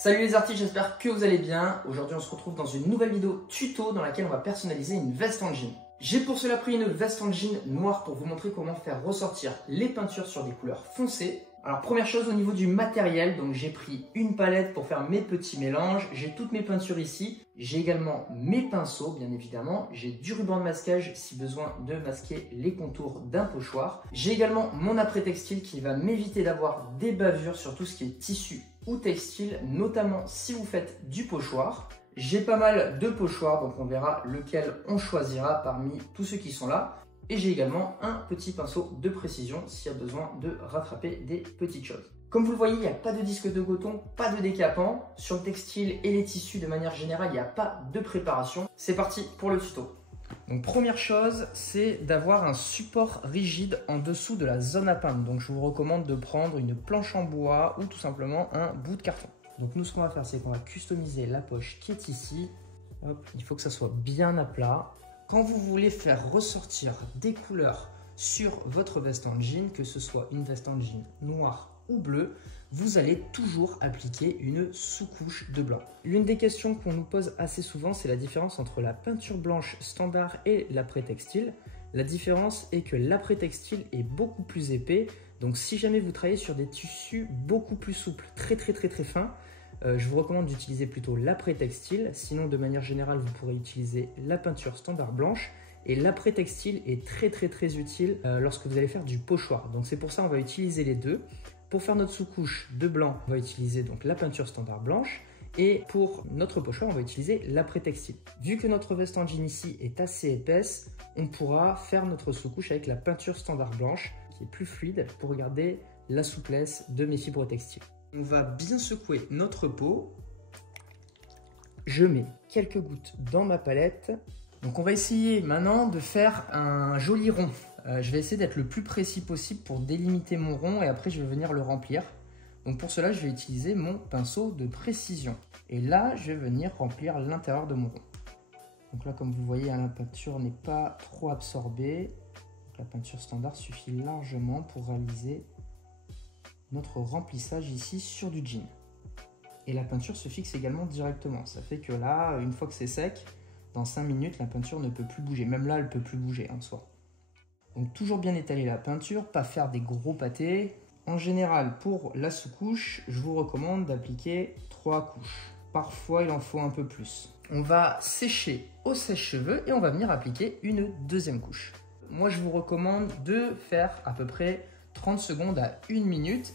Salut les artistes, j'espère que vous allez bien. Aujourd'hui on se retrouve dans une nouvelle vidéo tuto dans laquelle on va personnaliser une veste en jean. J'ai pour cela pris une veste en jean noire pour vous montrer comment faire ressortir les peintures sur des couleurs foncées. Alors première chose au niveau du matériel, donc j'ai pris une palette pour faire mes petits mélanges, j'ai toutes mes peintures ici, j'ai également mes pinceaux bien évidemment, j'ai du ruban de masquage si besoin de masquer les contours d'un pochoir. J'ai également mon après-textile qui va m'éviter d'avoir des bavures sur tout ce qui est tissu ou textile, notamment si vous faites du pochoir. J'ai pas mal de pochoirs, donc on verra lequel on choisira parmi tous ceux qui sont là. Et j'ai également un petit pinceau de précision s'il y a besoin de rattraper des petites choses. Comme vous le voyez, il n'y a pas de disque de coton, pas de décapant. Sur le textile et les tissus, de manière générale, il n'y a pas de préparation. C'est parti pour le tuto. Donc première chose, c'est d'avoir un support rigide en dessous de la zone à peindre. Donc je vous recommande de prendre une planche en bois ou tout simplement un bout de carton. Donc nous, ce qu'on va faire, c'est qu'on va customiser la poche qui est ici. Hop, il faut que ça soit bien à plat. Quand vous voulez faire ressortir des couleurs sur votre veste en jean, que ce soit une veste en jean noire ou bleue, vous allez toujours appliquer une sous-couche de blanc. L'une des questions qu'on nous pose assez souvent, c'est la différence entre la peinture blanche standard et l'après-textile. La différence est que l'après-textile est beaucoup plus épais, donc si jamais vous travaillez sur des tissus beaucoup plus souples, très fins, je vous recommande d'utiliser plutôt l'après-textile. Sinon, de manière générale, vous pourrez utiliser la peinture standard blanche. Et l'après-textile est très utile lorsque vous allez faire du pochoir. Donc c'est pour ça qu'on va utiliser les deux. Pour faire notre sous-couche de blanc, on va utiliser donc la peinture standard blanche. Et pour notre pochoir, on va utiliser l'après-textile. Vu que notre veste en jean ici est assez épaisse, on pourra faire notre sous-couche avec la peinture standard blanche qui est plus fluide pour garder la souplesse de mes fibres textiles. On va bien secouer notre peau. Je mets quelques gouttes dans ma palette. Donc on va essayer maintenant de faire un joli rond. Je vais essayer d'être le plus précis possible pour délimiter mon rond et après je vais venir le remplir. Donc pour cela, je vais utiliser mon pinceau de précision. Et là, je vais venir remplir l'intérieur de mon rond. Donc là, comme vous voyez, la peinture n'est pas trop absorbée. Donc la peinture standard suffit largement pour réaliser notre remplissage ici sur du jean. Et la peinture se fixe également directement. Ça fait que là, une fois que c'est sec, dans 5 minutes, la peinture ne peut plus bouger. Même là, elle ne peut plus bouger en soi. Donc toujours bien étaler la peinture, pas faire des gros pâtés. En général, pour la sous-couche, je vous recommande d'appliquer 3 couches. Parfois, il en faut un peu plus. On va sécher au sèche-cheveux et on va venir appliquer une deuxième couche. Moi, je vous recommande de faire à peu près 30 secondes à 1 minute.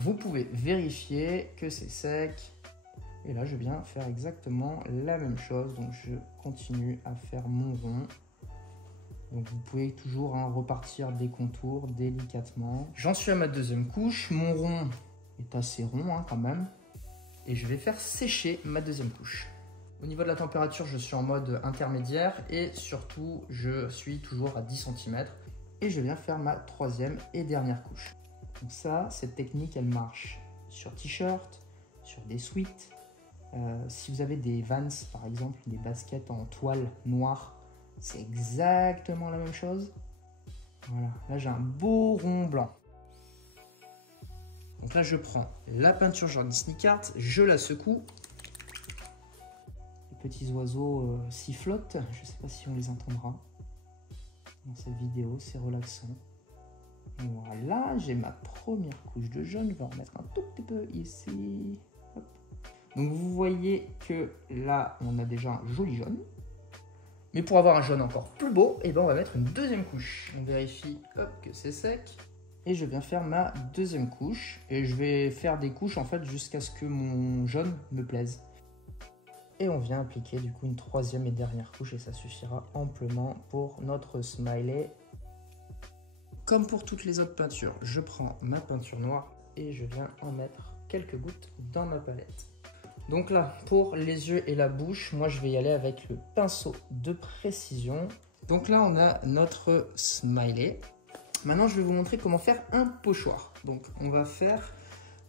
Vous pouvez vérifier que c'est sec. Et là, je viens faire exactement la même chose. Donc, je continue à faire mon rond. Donc, vous pouvez toujours repartir des contours délicatement. J'en suis à ma deuxième couche. Mon rond est assez rond quand même. Et je vais faire sécher ma deuxième couche. Au niveau de la température, je suis en mode intermédiaire. Et surtout, je suis toujours à 10 cm. Et je viens faire ma troisième et dernière couche. Donc ça, cette technique, elle marche sur t-shirt, sur des sweats. Si vous avez des Vans, par exemple, des baskets en toile noire, c'est exactement la même chose. Voilà, là j'ai un beau rond blanc. Donc là, je prends la peinture Jordan Sneak Art, je la secoue. Les petits oiseaux sifflotent, je ne sais pas si on les entendra dans cette vidéo, c'est relaxant. Voilà, j'ai ma première couche de jaune, je vais en remettre un tout petit peu ici. Hop. Donc vous voyez que là, on a déjà un joli jaune. Mais pour avoir un jaune encore plus beau, on va mettre une deuxième couche. On vérifie que c'est sec. Et je viens faire ma deuxième couche. Et je vais faire des couches en fait jusqu'à ce que mon jaune me plaise. Et on vient appliquer du coup une troisième et dernière couche et ça suffira amplement pour notre smiley. Comme pour toutes les autres peintures, je prends ma peinture noire et je viens en mettre quelques gouttes dans ma palette. Donc là, pour les yeux et la bouche, moi je vais y aller avec le pinceau de précision. Donc là, on a notre smiley. Maintenant, je vais vous montrer comment faire un pochoir. Donc on va faire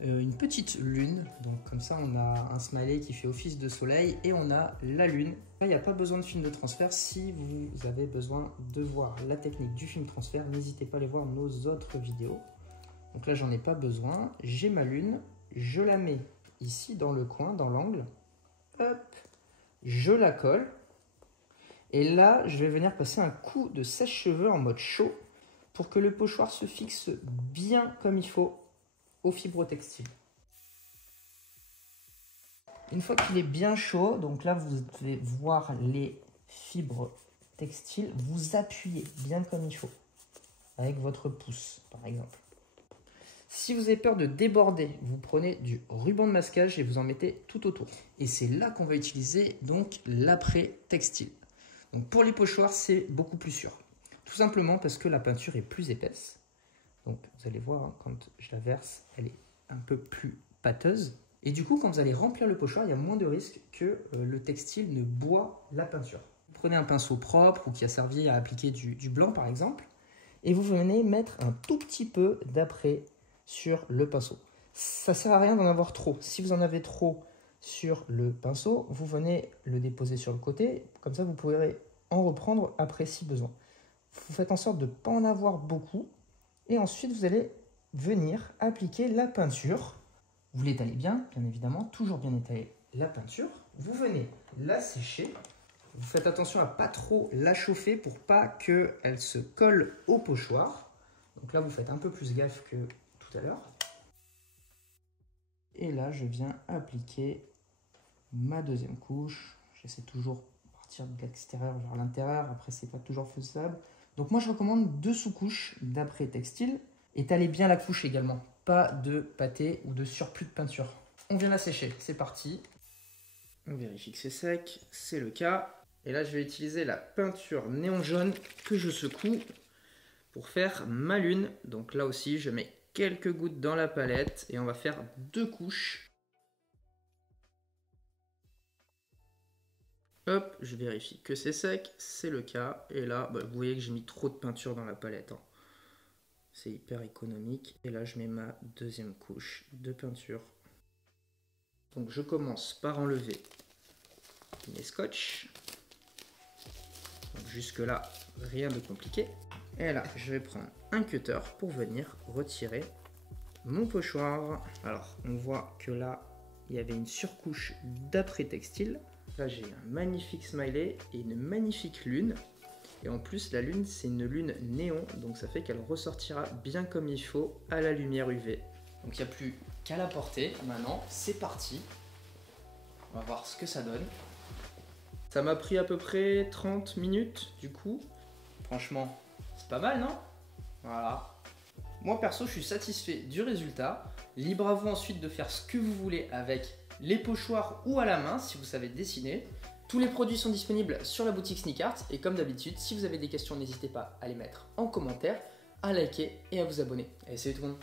une petite lune. Donc comme ça, on a un smiley qui fait office de soleil et on a la lune. Là, il n'y a pas besoin de film de transfert. Si vous avez besoin de voir la technique du film transfert, n'hésitez pas à aller voir nos autres vidéos. Donc là, j'en ai pas besoin. J'ai ma lune. je la mets ici dans le coin, dans l'angle. Hop, je la colle. Et là, je vais venir passer un coup de sèche-cheveux en mode chaud pour que le pochoir se fixe bien comme il faut aux fibres textiles. Une fois qu'il est bien chaud, donc là vous devez voir les fibres textiles, vous appuyez bien comme il faut avec votre pouce par exemple. Si vous avez peur de déborder, vous prenez du ruban de masquage et vous en mettez tout autour. Et c'est là qu'on va utiliser donc l'après textile. Donc pour les pochoirs, c'est beaucoup plus sûr. Tout simplement parce que la peinture est plus épaisse. Donc vous allez voir, hein, quand je la verse, elle est un peu plus pâteuse. Et du coup, quand vous allez remplir le pochoir, il y a moins de risques que le textile ne boit la peinture. Vous prenez un pinceau propre ou qui a servi à appliquer du blanc par exemple, et vous venez mettre un tout petit peu d'après sur le pinceau. Ça ne sert à rien d'en avoir trop. Si vous en avez trop sur le pinceau, vous venez le déposer sur le côté, comme ça vous pourrez en reprendre après si besoin. Vous faites en sorte de ne pas en avoir beaucoup, et ensuite vous allez venir appliquer la peinture. Vous l'étalez bien évidemment, toujours bien étaler la peinture. Vous venez la sécher. Vous faites attention à ne pas trop la chauffer pour pas qu'elle se colle au pochoir. Donc là, vous faites un peu plus gaffe que tout à l'heure. Et là, je viens appliquer ma deuxième couche. J'essaie toujours de partir de l'extérieur vers l'intérieur. Après, c'est pas toujours faisable. Donc moi, je recommande 2 sous-couches d'après textile. Étalez bien la couche également. Pas de pâté ou de surplus de peinture. On vient la sécher, c'est parti. On vérifie que c'est sec, c'est le cas. Et là, je vais utiliser la peinture néon jaune que je secoue pour faire ma lune. Donc là aussi, je mets quelques gouttes dans la palette et on va faire 2 couches. Hop, je vérifie que c'est sec, c'est le cas. Et là, vous voyez que j'ai mis trop de peinture dans la palette, hein. C'est hyper économique. Et là, je mets ma deuxième couche de peinture. Donc, je commence par enlever mes scotch. Jusque là, rien de compliqué. Et là, je vais prendre un cutter pour venir retirer mon pochoir. Alors, on voit que là, il y avait une surcouche d'après textile. Là, j'ai un magnifique smiley et une magnifique lune. Et en plus, la lune, c'est une lune néon, donc ça fait qu'elle ressortira bien comme il faut à la lumière UV. Donc il n'y a plus qu'à la porter. Maintenant, c'est parti. On va voir ce que ça donne. Ça m'a pris à peu près 30 minutes du coup. Franchement, c'est pas mal, non? Voilà. Moi perso, je suis satisfait du résultat. Libre à vous ensuite de faire ce que vous voulez avec les pochoirs ou à la main si vous savez dessiner. Tous les produits sont disponibles sur la boutique Sneakart et comme d'habitude, si vous avez des questions, n'hésitez pas à les mettre en commentaire, à liker et à vous abonner. Allez, salut tout le monde!